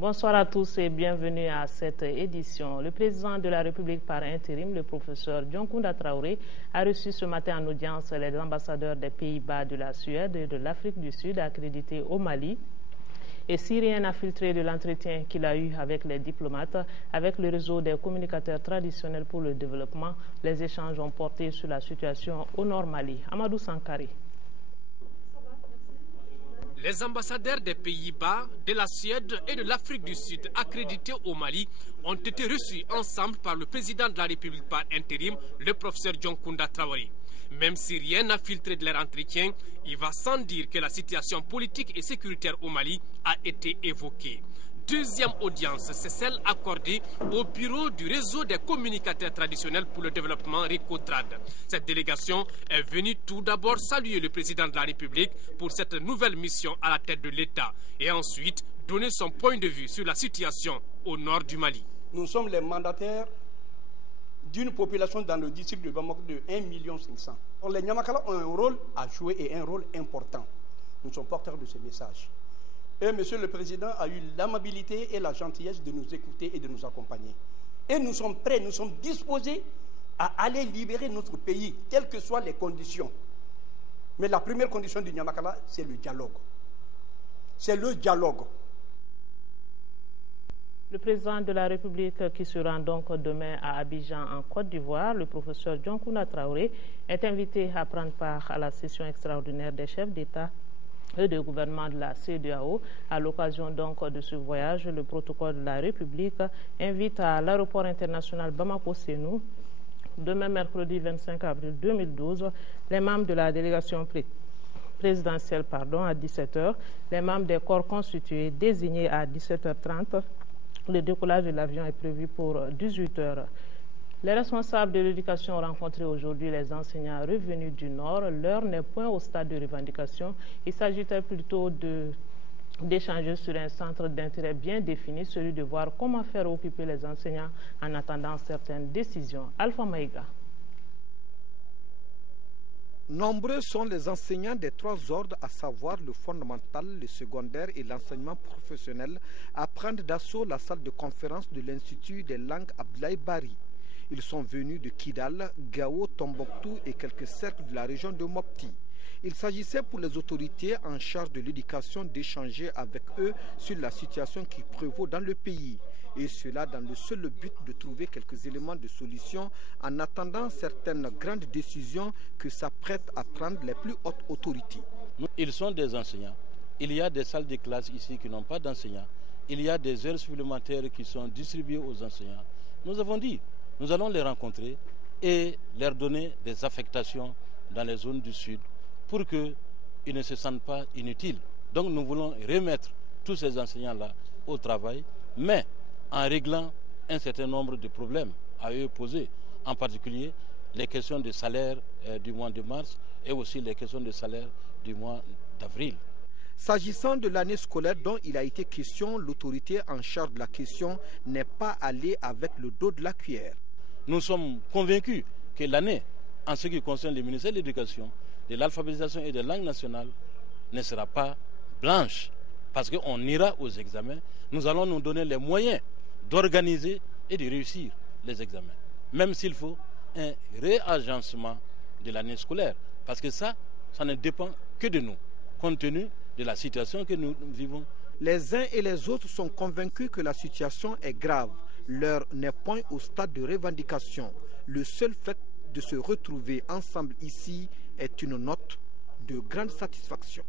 Bonsoir à tous et bienvenue à cette édition. Le président de la République par intérim, le professeur Dioncounda Traoré, a reçu ce matin en audience les ambassadeurs des Pays-Bas, de la Suède et de l'Afrique du Sud accrédités au Mali. Et si rien n'a filtré de l'entretien qu'il a eu avec les diplomates, avec le réseau des communicateurs traditionnels pour le développement, les échanges ont porté sur la situation au Nord Mali. Amadou Sankari. Les ambassadeurs des Pays-Bas, de la Suède et de l'Afrique du Sud accrédités au Mali ont été reçus ensemble par le président de la République par intérim, le professeur Dioncounda Traoré. Même si rien n'a filtré de leur entretien, il va sans dire que la situation politique et sécuritaire au Mali a été évoquée. Deuxième audience, c'est celle accordée au bureau du réseau des communicateurs traditionnels pour le développement RECOTRAD. Cette délégation est venue tout d'abord saluer le président de la République pour cette nouvelle mission à la tête de l'État et ensuite donner son point de vue sur la situation au nord du Mali. Nous sommes les mandataires d'une population dans le district de Bamako de 1,5 million. Les Nyamakala ont un rôle à jouer et un rôle important. Nous sommes porteurs de ce message. Et Monsieur le Président a eu l'amabilité et la gentillesse de nous écouter et de nous accompagner. Et nous sommes prêts, nous sommes disposés à aller libérer notre pays, quelles que soient les conditions. Mais la première condition du Nyamakala, c'est le dialogue. C'est le dialogue. Le président de la République qui se rend donc demain à Abidjan en Côte d'Ivoire, le professeur Dioncounda Traoré, est invité à prendre part à la session extraordinaire des chefs d'État et de gouvernement de la CEDEAO. À l'occasion donc de ce voyage, le protocole de la République invite à l'aéroport international Bamako-Sénou, demain mercredi 25 avril 2012, les membres de la délégation présidentielle à 17h, les membres des corps constitués désignés à 17h30. Le décollage de l'avion est prévu pour 18h. Les responsables de l'éducation ont rencontré aujourd'hui les enseignants revenus du Nord. L'heure n'est point au stade de revendication. Il s'agissait plutôt d'échanger sur un centre d'intérêt bien défini, celui de voir comment faire occuper les enseignants en attendant certaines décisions. Alpha Maïga. Nombreux sont les enseignants des trois ordres, à savoir le fondamental, le secondaire et l'enseignement professionnel, à prendre d'assaut la salle de conférence de l'Institut des langues Abdoulaye Bari. Ils sont venus de Kidal, Gao, Tombouctou et quelques cercles de la région de Mopti. Il s'agissait pour les autorités en charge de l'éducation d'échanger avec eux sur la situation qui prévaut dans le pays. Et cela dans le seul but de trouver quelques éléments de solution en attendant certaines grandes décisions que s'apprêtent à prendre les plus hautes autorités. Ils sont des enseignants. Il y a des salles de classe ici qui n'ont pas d'enseignants. Il y a des heures supplémentaires qui sont distribuées aux enseignants. Nous avons dit, nous allons les rencontrer et leur donner des affectations dans les zones du Sud pour qu'ils ne se sentent pas inutiles. Donc nous voulons remettre tous ces enseignants-là au travail, mais en réglant un certain nombre de problèmes à eux posés, en particulier les questions de salaire du mois de mars et aussi les questions de salaire du mois d'avril. S'agissant de l'année scolaire dont il a été question, l'autorité en charge de la question n'est pas allée avec le dos de la cuillère. Nous sommes convaincus que l'année, en ce qui concerne le ministère de l'Éducation, de l'alphabétisation et des langues nationales, ne sera pas blanche. Parce qu'on ira aux examens, nous allons nous donner les moyens d'organiser et de réussir les examens. Même s'il faut un réagencement de l'année scolaire. Parce que ça ne dépend que de nous, compte tenu de la situation que nous vivons. Les uns et les autres sont convaincus que la situation est grave. L'heure n'est point au stade de revendication. Le seul fait de se retrouver ensemble ici est une note de grande satisfaction.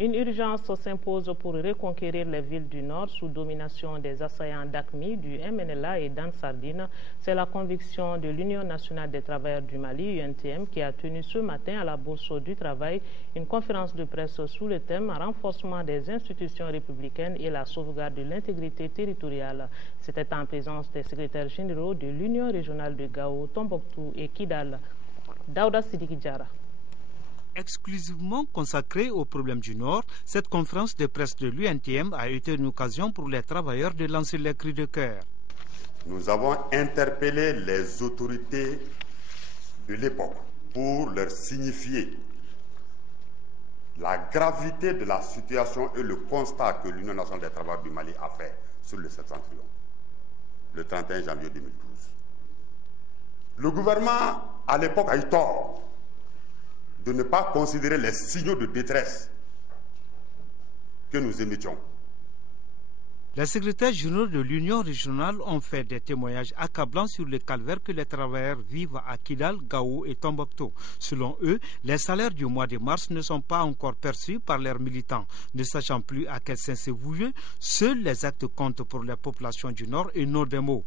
Une urgence s'impose pour reconquérir les villes du Nord sous domination des assaillants d'AQMI, du MNLA et d'Ansardine. C'est la conviction de l'Union nationale des travailleurs du Mali, UNTM, qui a tenu ce matin à la Bourse du Travail une conférence de presse sous le thème « Renforcement des institutions républicaines et la sauvegarde de l'intégrité territoriale ». C'était en présence des secrétaires généraux de l'Union régionale de Gao, Tombouctou et Kidal. Daouda Sidiki Diarra. Exclusivement consacrée aux problèmes du Nord, cette conférence de presse de l'UNTM a été une occasion pour les travailleurs de lancer les cris de cœur. Nous avons interpellé les autorités de l'époque pour leur signifier la gravité de la situation et le constat que l'Union nationale des travailleurs du Mali a fait sur le septentrion, le 31 janvier 2012. Le gouvernement, à l'époque, a eu tort de ne pas considérer les signaux de détresse que nous émettions. Les secrétaires généraux de l'Union régionale ont fait des témoignages accablants sur le calvaire que les travailleurs vivent à Kidal, Gao et Tombouctou. Selon eux, les salaires du mois de mars ne sont pas encore perçus par leurs militants. Ne sachant plus à quel sens se vouer, seuls les actes comptent pour les populations du Nord et non des mots.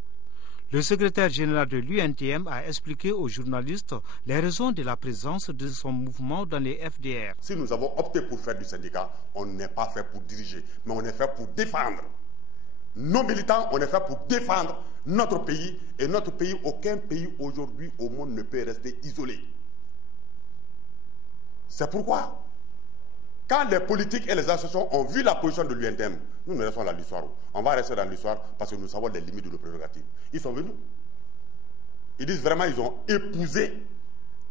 Le secrétaire général de l'UNTM a expliqué aux journalistes les raisons de la présence de son mouvement dans les FDR. Si nous avons opté pour faire du syndicat, on n'est pas fait pour diriger, mais on est fait pour défendre. Nos militants, on est fait pour défendre notre pays. Et notre pays, aucun pays aujourd'hui au monde ne peut rester isolé. C'est pourquoi, quand les politiques et les associations ont vu la position de l'UNTM, nous restons dans l'histoire. On va rester dans l'histoire parce que nous savons les limites de nos prérogatives. Ils sont venus. Ils disent vraiment, ils ont épousé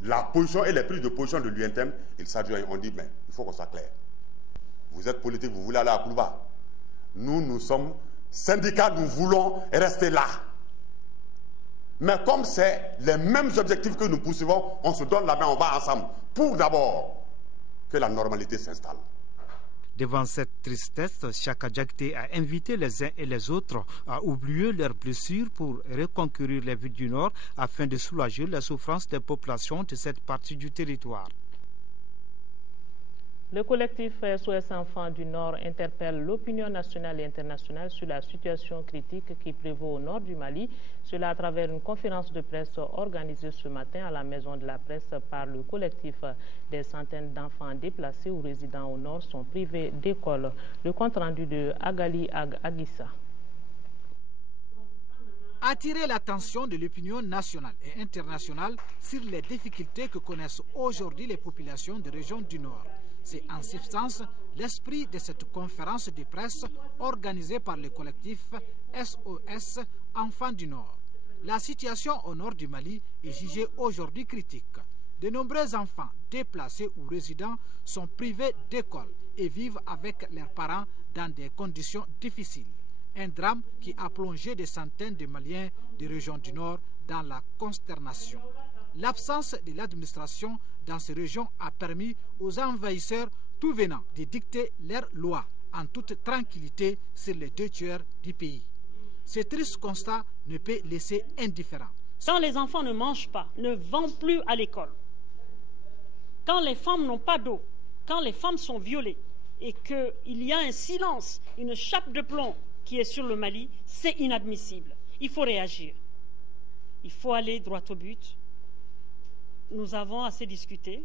la position et les prises de position de l'UNTM. Ils s'adjoignent, on dit, mais il faut qu'on soit clair. Vous êtes politique, vous voulez aller à Koulouba. Nous sommes syndicats, nous voulons rester là. Mais comme c'est les mêmes objectifs que nous poursuivons, on se donne la main, on va ensemble. Pour d'abord que la normalité s'installe. Devant cette tristesse, Chaka Diakité a invité les uns et les autres à oublier leurs blessures pour reconquérir les villes du Nord afin de soulager la souffrance des populations de cette partie du territoire. Le collectif SOS Enfants du Nord interpelle l'opinion nationale et internationale sur la situation critique qui prévaut au nord du Mali. Cela à travers une conférence de presse organisée ce matin à la Maison de la Presse par le collectif. Des centaines d'enfants déplacés ou résidents au nord sont privés d'école. Le compte rendu de Agali Agissa. Attirer l'attention de l'opinion nationale et internationale sur les difficultés que connaissent aujourd'hui les populations des régions du Nord. C'est en substance l'esprit de cette conférence de presse organisée par le collectif SOS Enfants du Nord. La situation au nord du Mali est jugée aujourd'hui critique. De nombreux enfants déplacés ou résidents sont privés d'école et vivent avec leurs parents dans des conditions difficiles. Un drame qui a plongé des centaines de Maliens des régions du Nord dans la consternation. L'absence de l'administration dans ces régions a permis aux envahisseurs tout venant de dicter leurs lois en toute tranquillité sur les 2/3 du pays. Ce triste constat ne peut laisser indifférent. Quand les enfants ne mangent pas, ne vont plus à l'école, quand les femmes n'ont pas d'eau, quand les femmes sont violées et qu'il y a un silence, une chape de plomb qui est sur le Mali, c'est inadmissible. Il faut réagir. Il faut aller droit au but. Nous avons assez discuté,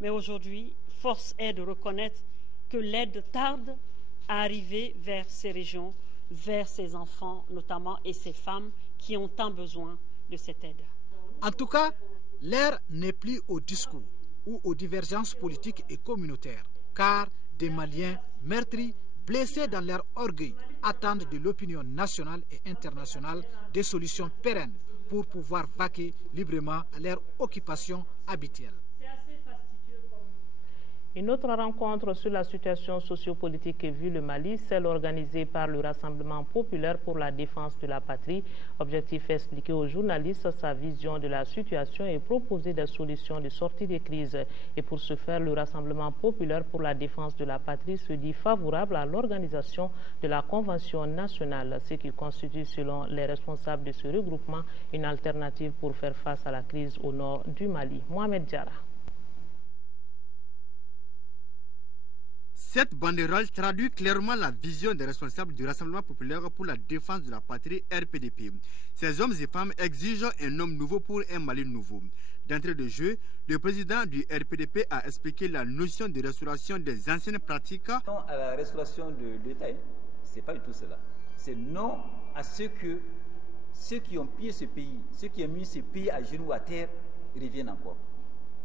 mais aujourd'hui, force est de reconnaître que l'aide tarde à arriver vers ces régions, vers ces enfants notamment et ces femmes qui ont tant besoin de cette aide. En tout cas, l'heure n'est plus au discours ou aux divergences politiques et communautaires, car des Maliens meurtris, blessés dans leur orgueil, attendent de l'opinion nationale et internationale des solutions pérennes pour pouvoir vaquer librement à leur occupation habituelle. Une autre rencontre sur la situation sociopolitique que vit le Mali, celle organisée par le Rassemblement populaire pour la défense de la patrie. Objectif expliquer aux journalistes sa vision de la situation et proposer des solutions de sortie des crises. Et pour ce faire, le Rassemblement populaire pour la défense de la patrie se dit favorable à l'organisation de la Convention nationale, ce qui constitue, selon les responsables de ce regroupement, une alternative pour faire face à la crise au nord du Mali. Mohamed Diarra. Cette banderole traduit clairement la vision des responsables du Rassemblement populaire pour la défense de la patrie RPDP. Ces hommes et femmes exigent un homme nouveau pour un Mali nouveau. D'entrée de jeu, le président du RPDP a expliqué la notion de restauration des anciennes pratiques. Non à la restauration de l'État, ce n'est pas du tout cela. C'est non à ceux qui ont pillé ce pays, ceux qui ont mis ce pays à genoux à terre, reviennent encore.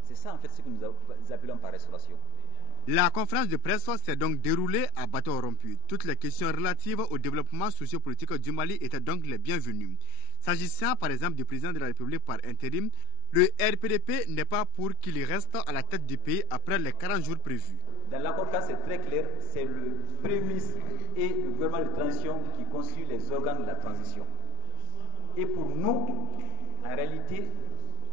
C'est ça en fait ce que nous appelons par restauration. La conférence de presse s'est donc déroulée à bâton rompu. Toutes les questions relatives au développement sociopolitique du Mali étaient donc les bienvenues. S'agissant par exemple du président de la République par intérim, Le RPDP n'est pas pour qu'il reste à la tête du pays après les 40 jours prévus. Dans l'accord cadre, c'est très clair, c'est le Premier ministre et le gouvernement de transition qui constituent les organes de la transition. Et pour nous, en réalité,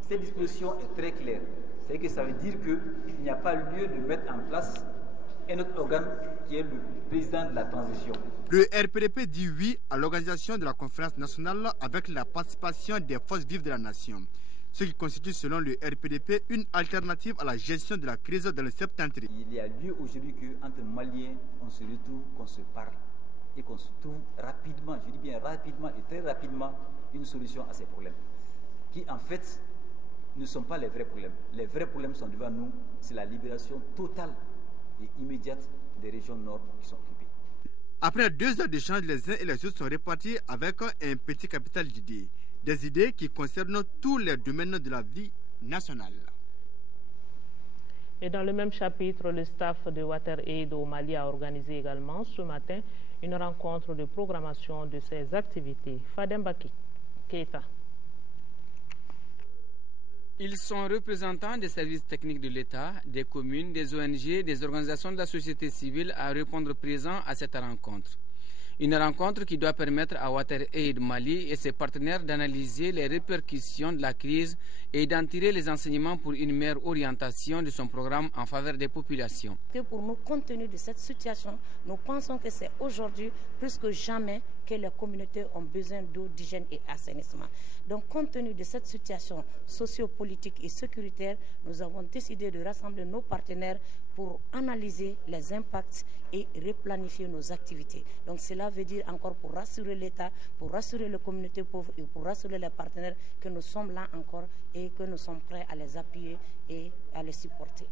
cette disposition est très claire. C'est que ça veut dire qu'il n'y a pas lieu de mettre en place un autre organe qui est le président de la transition. Le RPDP dit oui à l'organisation de la conférence nationale avec la participation des forces vives de la nation. Ce qui constitue selon le RPDP une alternative à la gestion de la crise dans le septentrion. Il y a lieu aujourd'hui qu'entre Maliens, on se retrouve, qu'on se parle et qu'on se trouve rapidement, je dis bien rapidement et très rapidement, une solution à ces problèmes. Qui en fait ne sont pas les vrais problèmes. Les vrais problèmes sont devant nous, c'est la libération totale et immédiate des régions nord qui sont occupées. Après 2 heures d'échange, les uns et les autres sont répartis avec un petit capital d'idées. Des idées qui concernent tous les domaines de la vie nationale. Et dans le même chapitre, le staff de WaterAid au Mali a organisé également ce matin une rencontre de programmation de ses activités. Fadem Baki Keita. Ils sont représentants des services techniques de l'État, des communes, des ONG, des organisations de la société civile à répondre présents à cette rencontre. Une rencontre qui doit permettre à WaterAid Mali et ses partenaires d'analyser les répercussions de la crise et d'en tirer les enseignements pour une meilleure orientation de son programme en faveur des populations. Pour nous, compte tenu de cette situation, nous pensons que c'est aujourd'hui plus que jamais que les communautés ont besoin d'eau, d'hygiène et assainissement. Donc, compte tenu de cette situation sociopolitique et sécuritaire, nous avons décidé de rassembler nos partenaires pour analyser les impacts et replanifier nos activités. Donc, cela veut dire encore pour rassurer l'État, pour rassurer les communautés pauvres et pour rassurer les partenaires que nous sommes là encore et que nous sommes prêts à les appuyer et à les supporter.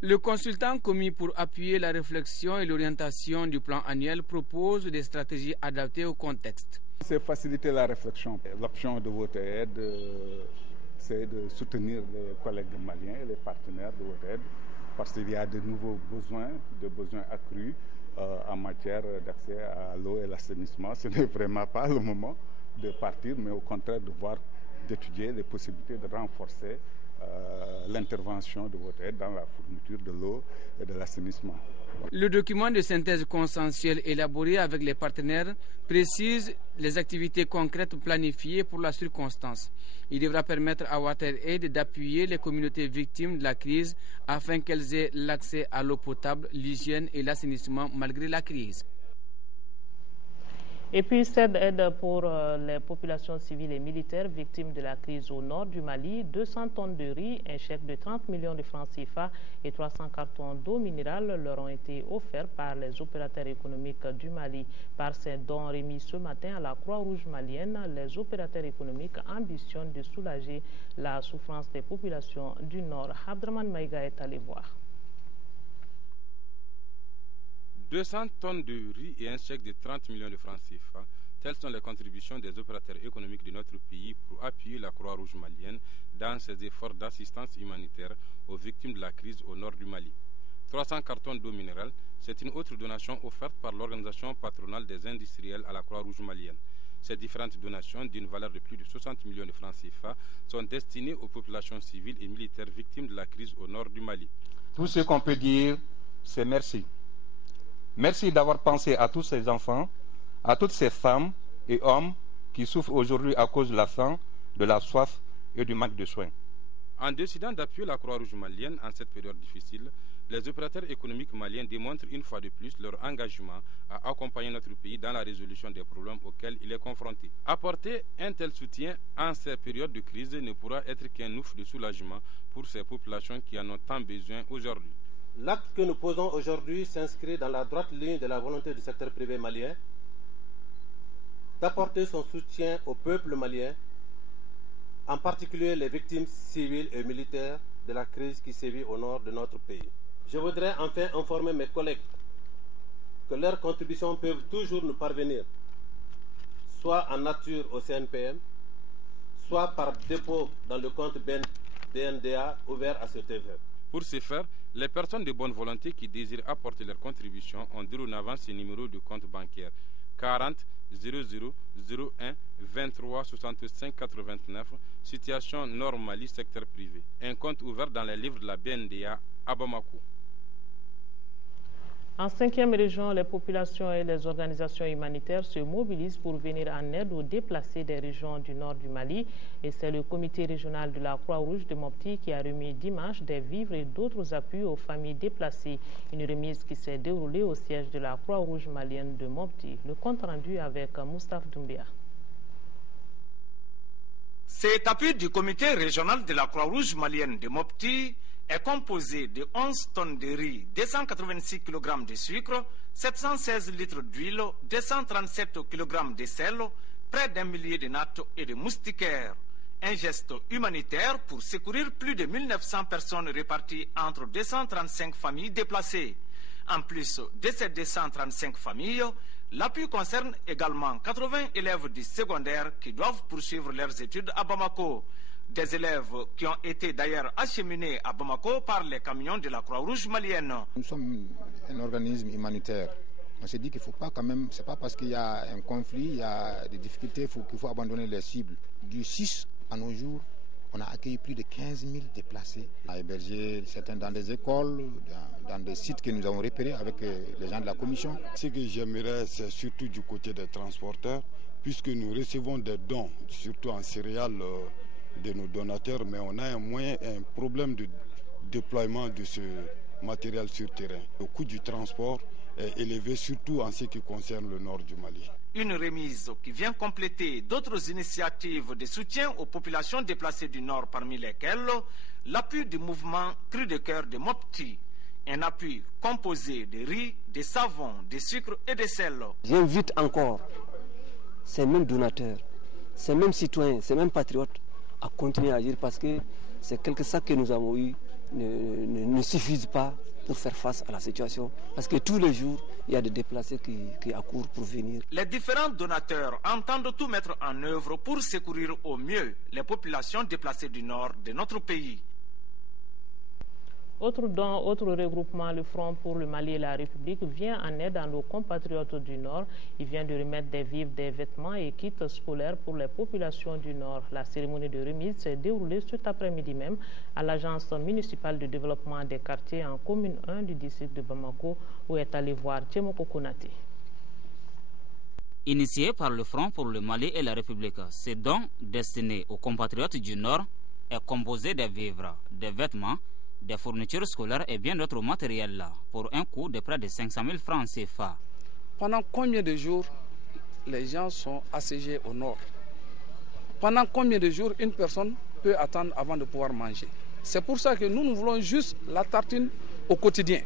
Le consultant commis pour appuyer la réflexion et l'orientation du plan annuel propose des stratégies adaptées au contexte. C'est faciliter la réflexion. L'option de WaterAid, c'est de soutenir les collègues maliens et les partenaires de WaterAid parce qu'il y a de nouveaux besoins, de besoins accrus en matière d'accès à l'eau et l'assainissement. Ce n'est vraiment pas le moment de partir, mais au contraire d'étudier les possibilités de renforcer l'intervention de WaterAid dans la fourniture de l'eau et de l'assainissement. Le document de synthèse consensuelle élaboré avec les partenaires précise les activités concrètes planifiées pour la circonstance. Il devra permettre à WaterAid d'appuyer les communautés victimes de la crise afin qu'elles aient l'accès à l'eau potable, l'hygiène et l'assainissement malgré la crise. Et puis cette aide pour les populations civiles et militaires victimes de la crise au nord du Mali, 200 tonnes de riz, un chèque de 30 millions de francs CFA et 300 cartons d'eau minérale leur ont été offerts par les opérateurs économiques du Mali. Par ces dons remis ce matin à la Croix-Rouge malienne, les opérateurs économiques ambitionnent de soulager la souffrance des populations du nord. Abdraman Maïga est allé voir. 200 tonnes de riz et un chèque de 30 millions de francs CFA, telles sont les contributions des opérateurs économiques de notre pays pour appuyer la Croix-Rouge malienne dans ses efforts d'assistance humanitaire aux victimes de la crise au nord du Mali. 300 cartons d'eau minérale, c'est une autre donation offerte par l'organisation patronale des industriels à la Croix-Rouge malienne. Ces différentes donations, d'une valeur de plus de 60 millions de francs CFA, sont destinées aux populations civiles et militaires victimes de la crise au nord du Mali. Tout ce qu'on peut dire, c'est merci. Merci d'avoir pensé à tous ces enfants, à toutes ces femmes et hommes qui souffrent aujourd'hui à cause de la faim, de la soif et du manque de soins. En décidant d'appuyer la Croix-Rouge malienne en cette période difficile, les opérateurs économiques maliens démontrent une fois de plus leur engagement à accompagner notre pays dans la résolution des problèmes auxquels il est confronté. Apporter un tel soutien en ces périodes de crise ne pourra être qu'un ouf de soulagement pour ces populations qui en ont tant besoin aujourd'hui. L'acte que nous posons aujourd'hui s'inscrit dans la droite ligne de la volonté du secteur privé malien d'apporter son soutien au peuple malien, en particulier les victimes civiles et militaires de la crise qui sévit au nord de notre pays. Je voudrais enfin informer mes collègues que leurs contributions peuvent toujours nous parvenir, soit en nature au CNPM, soit par dépôt dans le compte BNDA ouvert à cet effet. Pour ce faire, les personnes de bonne volonté qui désirent apporter leur contribution ont dorénavant ce numéro de compte bancaire 40 00 01 20 23 65 89, situation Nord Mali, secteur privé. Un compte ouvert dans les livres de la BNDA à Bamako. En 5e région, les populations et les organisations humanitaires se mobilisent pour venir en aide aux déplacés des régions du nord du Mali. Et c'est le comité régional de la Croix-Rouge de Mopti qui a remis dimanche des vivres et d'autres appuis aux familles déplacées. Une remise qui s'est déroulée au siège de la Croix-Rouge malienne de Mopti. Le compte rendu avec Moustapha Doumbia. Cet appui du comité régional de la Croix-Rouge malienne de Mopti est composé de 11 tonnes de riz, 286 kg de sucre, 716 litres d'huile, 237 kg de sel, près d'1 millier de nattes et de moustiquaires. Un geste humanitaire pour secourir plus de 1900 personnes réparties entre 235 familles déplacées. En plus de ces 235 familles, l'appui concerne également 80 élèves du secondaire qui doivent poursuivre leurs études à Bamako. Des élèves qui ont été d'ailleurs acheminés à Bamako par les camions de la Croix-Rouge malienne. Nous sommes un organisme humanitaire. On s'est dit qu'il ne faut pas quand même, c'est pas parce qu'il y a un conflit, il y a des difficultés qu'il faut abandonner les cibles. Du 6 à nos jours, on a accueilli plus de 15 000 déplacés. On a hébergé certains dans des écoles, dans des sites que nous avons repérés avec les gens de la commission. Ce que j'aimerais, c'est surtout du côté des transporteurs, puisque nous recevons des dons, surtout en céréales, de nos donateurs, mais on a un problème de déploiement de ce matériel sur terrain. Le coût du transport est élevé, surtout en ce qui concerne le nord du Mali. Une remise qui vient compléter d'autres initiatives de soutien aux populations déplacées du nord, parmi lesquelles l'appui du mouvement Cri de cœur de Mopti, un appui composé de riz, de savon, de sucre et de sel. J'invite encore ces mêmes donateurs, ces mêmes citoyens, ces mêmes patriotes à continuer à agir parce que ces quelques sacs que nous avons eus ne suffisent pas pour faire face à la situation. Parce que tous les jours, il y a des déplacés qui accourent pour venir. Les différents donateurs entendent tout mettre en œuvre pour secourir au mieux les populations déplacées du nord de notre pays. Autre don, autre regroupement, le Front pour le Mali et la République vient en aide à nos compatriotes du Nord. Il vient de remettre des vivres, des vêtements et kits scolaires pour les populations du Nord. La cérémonie de remise s'est déroulée cet après-midi même à l'Agence municipale de développement des quartiers en commune 1 du district de Bamako, où est allé voir Tchemoko Konaté. Initié par le Front pour le Mali et la République, ce don destiné aux compatriotes du Nord est composé de vivres, des vêtements, des fournitures scolaires et bien d'autres matériels pour un coût de près de 500 000 francs CFA. Pendant combien de jours les gens sont assiégés au nord? Pendant combien de jours une personne peut attendre avant de pouvoir manger? C'est pour ça que nous voulons juste la tartine au quotidien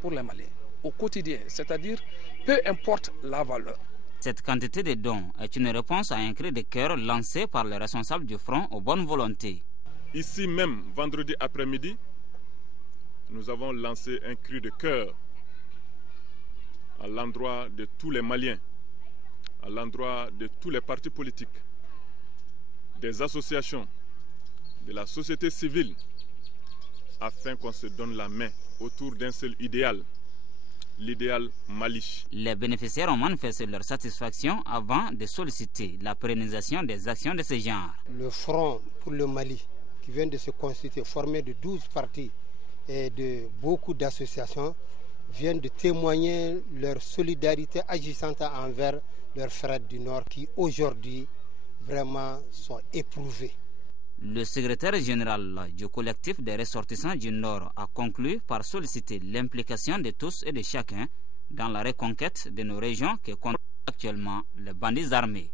pour les Maliens. Au quotidien, c'est-à-dire peu importe la valeur. Cette quantité de dons est une réponse à un cri de cœur lancé par les responsables du Front aux bonnes volontés. Ici même, vendredi après-midi, nous avons lancé un cri de cœur à l'endroit de tous les Maliens, à l'endroit de tous les partis politiques, des associations, de la société civile, afin qu'on se donne la main autour d'un seul idéal, l'idéal Mali. Les bénéficiaires ont manifesté leur satisfaction avant de solliciter la pérennisation des actions de ce genre. Le Front pour le Mali, qui vient de se constituer, formé de 12 partis, et de beaucoup d'associations, viennent de témoigner leur solidarité agissante envers leurs frères du Nord qui aujourd'hui vraiment sont éprouvés. Le secrétaire général du collectif des ressortissants du Nord a conclu par solliciter l'implication de tous et de chacun dans la reconquête de nos régions que contrôlent actuellement les bandits armés.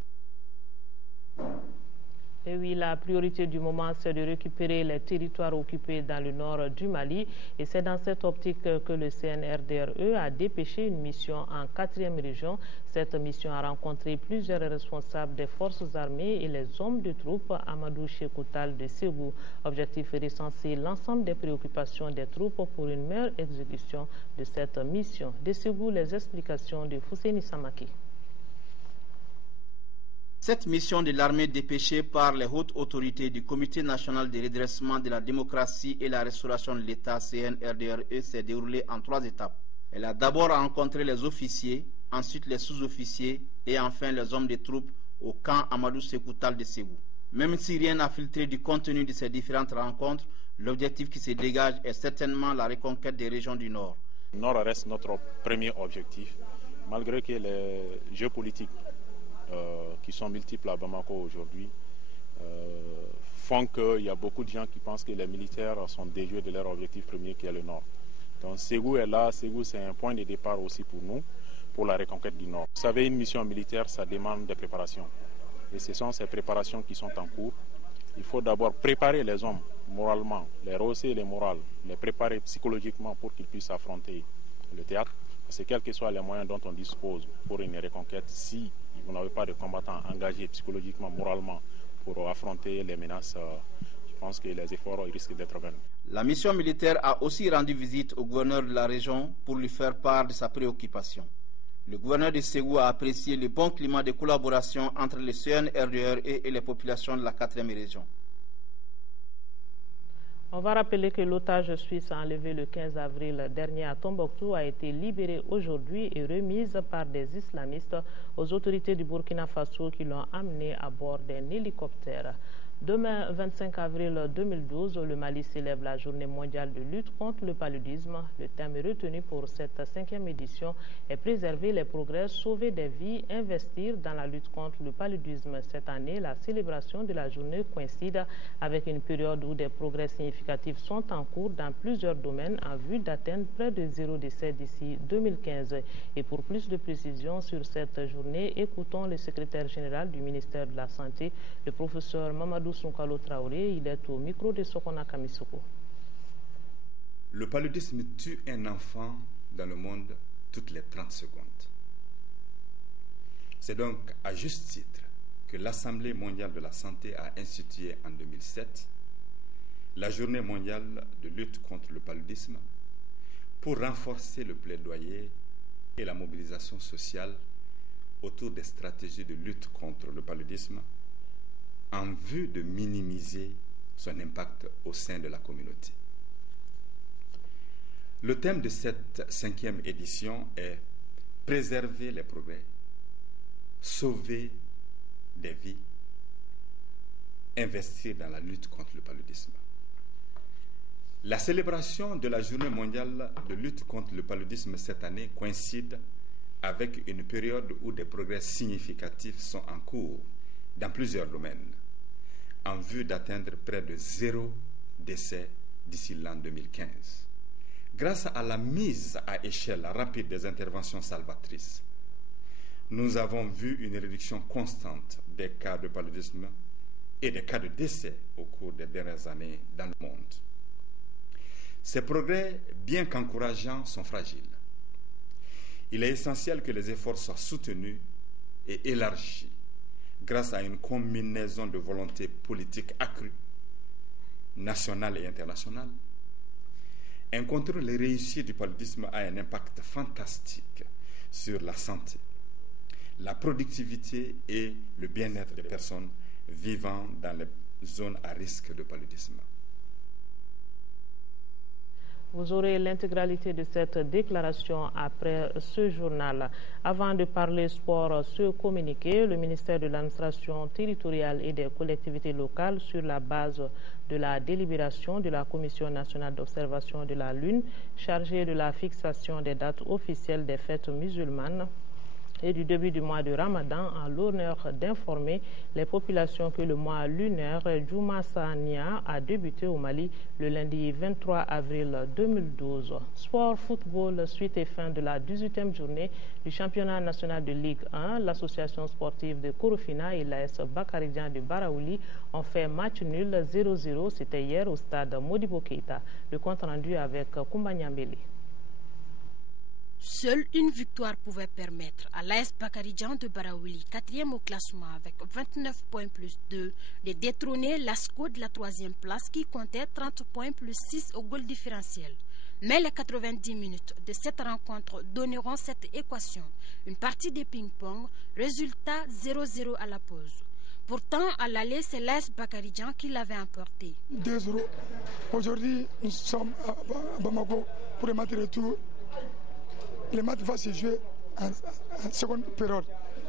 Et oui, la priorité du moment, c'est de récupérer les territoires occupés dans le nord du Mali. Et c'est dans cette optique que le CNRDRE a dépêché une mission en 4e région. Cette mission a rencontré plusieurs responsables des forces armées et les hommes de troupes Amadou Chekoutal de Ségou. Objectif est recenser l'ensemble des préoccupations des troupes pour une meilleure exécution de cette mission. De Ségou, les explications de Fousséni Samaki. Cette mission de l'armée dépêchée par les hautes autorités du Comité national de redressement de la démocratie et la restauration de l'État CNRDRE s'est déroulée en 3 étapes. Elle a d'abord rencontré les officiers, ensuite les sous-officiers et enfin les hommes des troupes au camp Amadou Sékou Tall de Ségou. Même si rien n'a filtré du contenu de ces différentes rencontres, l'objectif qui se dégage est certainement la reconquête des régions du Nord. Le Nord reste notre premier objectif, malgré que les jeux politiques qui sont multiples à Bamako aujourd'hui font qu'il y a beaucoup de gens qui pensent que les militaires sont déjoués de leur objectif premier qui est le Nord. Donc Ségou est là, Ségou c'est un point de départ aussi pour nous, pour la reconquête du Nord. Vous savez, une mission militaire, ça demande des préparations. Et ce sont ces préparations qui sont en cours. Il faut d'abord préparer les hommes moralement, les rehausser les morales, les préparer psychologiquement pour qu'ils puissent affronter le théâtre. Parce que quels que soient les moyens dont on dispose pour une reconquête, si vous n'avez pas de combattants engagés psychologiquement, moralement pour affronter les menaces, je pense que les efforts risquent d'être vains. La mission militaire a aussi rendu visite au gouverneur de la région pour lui faire part de sa préoccupation. Le gouverneur de Ségou a apprécié le bon climat de collaboration entre le CNRDR et les populations de la 4e région. On va rappeler que l'otage suisse enlevé le 15 avril dernier à Tombouctou a été libéré aujourd'hui et remise par des islamistes aux autorités du Burkina Faso qui l'ont amené à bord d'un hélicoptère. Demain, 25 avril 2012, le Mali célèbre la journée mondiale de lutte contre le paludisme. Le thème retenu pour cette 5e édition est préserver les progrès, sauver des vies, investir dans la lutte contre le paludisme. Cette année, la célébration de la journée coïncide avec une période où des progrès significatifs sont en cours dans plusieurs domaines en vue d'atteindre près de 0 décès d'ici 2015. Et pour plus de précisions sur cette journée, écoutons le secrétaire général du ministère de la Santé, le professeur Mamadou Soukalo Traoré. Il est au micro de Sokona Kamisoko. Le paludisme tue un enfant dans le monde toutes les 30 secondes. C'est donc à juste titre que l'Assemblée mondiale de la santé a institué en 2007 la journée mondiale de lutte contre le paludisme pour renforcer le plaidoyer et la mobilisation sociale autour des stratégies de lutte contre le paludisme en vue de minimiser son impact au sein de la communauté. Le thème de cette 5e édition est « Préserver les progrès, sauver des vies, investir dans la lutte contre le paludisme ». La célébration de la Journée mondiale de lutte contre le paludisme cette année coïncide avec une période où des progrès significatifs sont en cours dans plusieurs domaines, en vue d'atteindre près de 0 décès d'ici l'an 2015. Grâce à la mise à échelle rapide des interventions salvatrices, nous avons vu une réduction constante des cas de paludisme et des cas de décès au cours des dernières années dans le monde. Ces progrès, bien qu'encourageants, sont fragiles. Il est essentiel que les efforts soient soutenus et élargis grâce à une combinaison de volonté politique accrue, nationale et internationale. Un contrôle réussi du paludisme a un impact fantastique sur la santé, la productivité et le bien-être des personnes vivant dans les zones à risque de paludisme. Vous aurez l'intégralité de cette déclaration après ce journal. Avant de parler sport, ce communiqué, le ministère de l'administration territoriale et des collectivités locales, sur la base de la délibération de la Commission nationale d'observation de la Lune, chargée de la fixation des dates officielles des fêtes musulmanes et du début du mois de Ramadan, a l'honneur d'informer les populations que le mois lunaire Juma Sania a débuté au Mali le lundi 23 avril 2012. Sport, football, suite et fin de la 18e journée du championnat national de Ligue 1, l'association sportive de Korofina et l'AS Bakaridjan de Baraouli ont fait match nul 0-0. C'était hier au stade Modibo Keïta. Le compte rendu avec Koumba Nyambele. Seule une victoire pouvait permettre à l'AS Bakaridjan de Baraouli, 4e au classement avec 29 points plus 2, de détrôner l'ASCO de la 3e place qui comptait 30 points plus 6 au goal différentiel. Mais les 90 minutes de cette rencontre donneront cette équation. Une partie de ping-pong, résultat 0-0 à la pause. Pourtant, à l'aller, c'est l'AS Bakaridjan qui l'avait emporté. 2-0. Aujourd'hui, nous sommes à Bamako pour le match retour. Le match va se jouer en seconde période.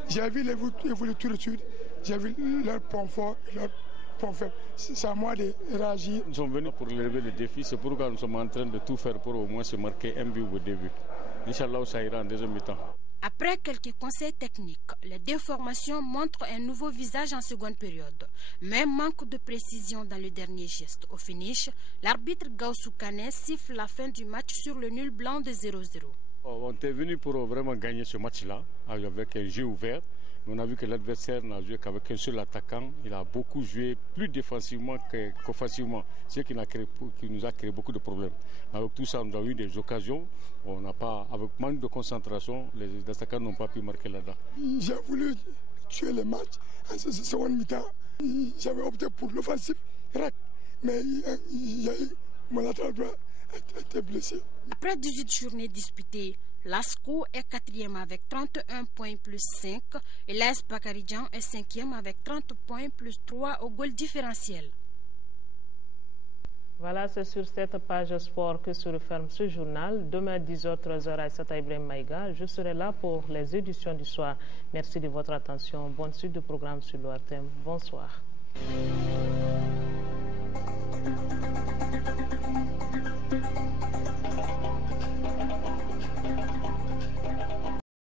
J'ai vu l'évolution de suite, j'ai vu leur point fort et leur point faible. C'est à moi de réagir. Nous sommes venus pour relever le défi, c'est pourquoi nous sommes en train de tout faire pour au moins se marquer un but au début. Inch'Allah, ça ira en deuxième mi-temps. Après quelques conseils techniques, les deux formations montrent un nouveau visage en seconde période. Mais manque de précision dans le dernier geste. Au finish, l'arbitre Gaussou Kane siffle la fin du match sur le nul blanc de 0-0. On était venu pour vraiment gagner ce match-là, avec un jeu ouvert. On a vu que l'adversaire n'a joué qu'avec un seul attaquant. Il a beaucoup joué plus défensivement qu'offensivement, ce qui nous a créé beaucoup de problèmes. Avec tout ça, nous avons eu des occasions. On n'a pas, avec manque de concentration, les attaquants n'ont pas pu marquer là-dedans. J'ai voulu tuer le match en ce second mi-temps. J'avais opté pour l'offensif, mais mon latéral droit a été blessé. Après 18 journées disputées, l'ASCO est 4e avec 31 points plus 5 et l'AS Bakaridjan est 5e avec 30 points plus 3 au goal différentiel. Voilà, c'est sur cette page sport que se referme ce journal. Demain, 10h, 13h, Aïssata Ibrahim Maïga. Je serai là pour les éditions du soir. Merci de votre attention. Bonne suite de programme sur l'ORTM. Bonsoir.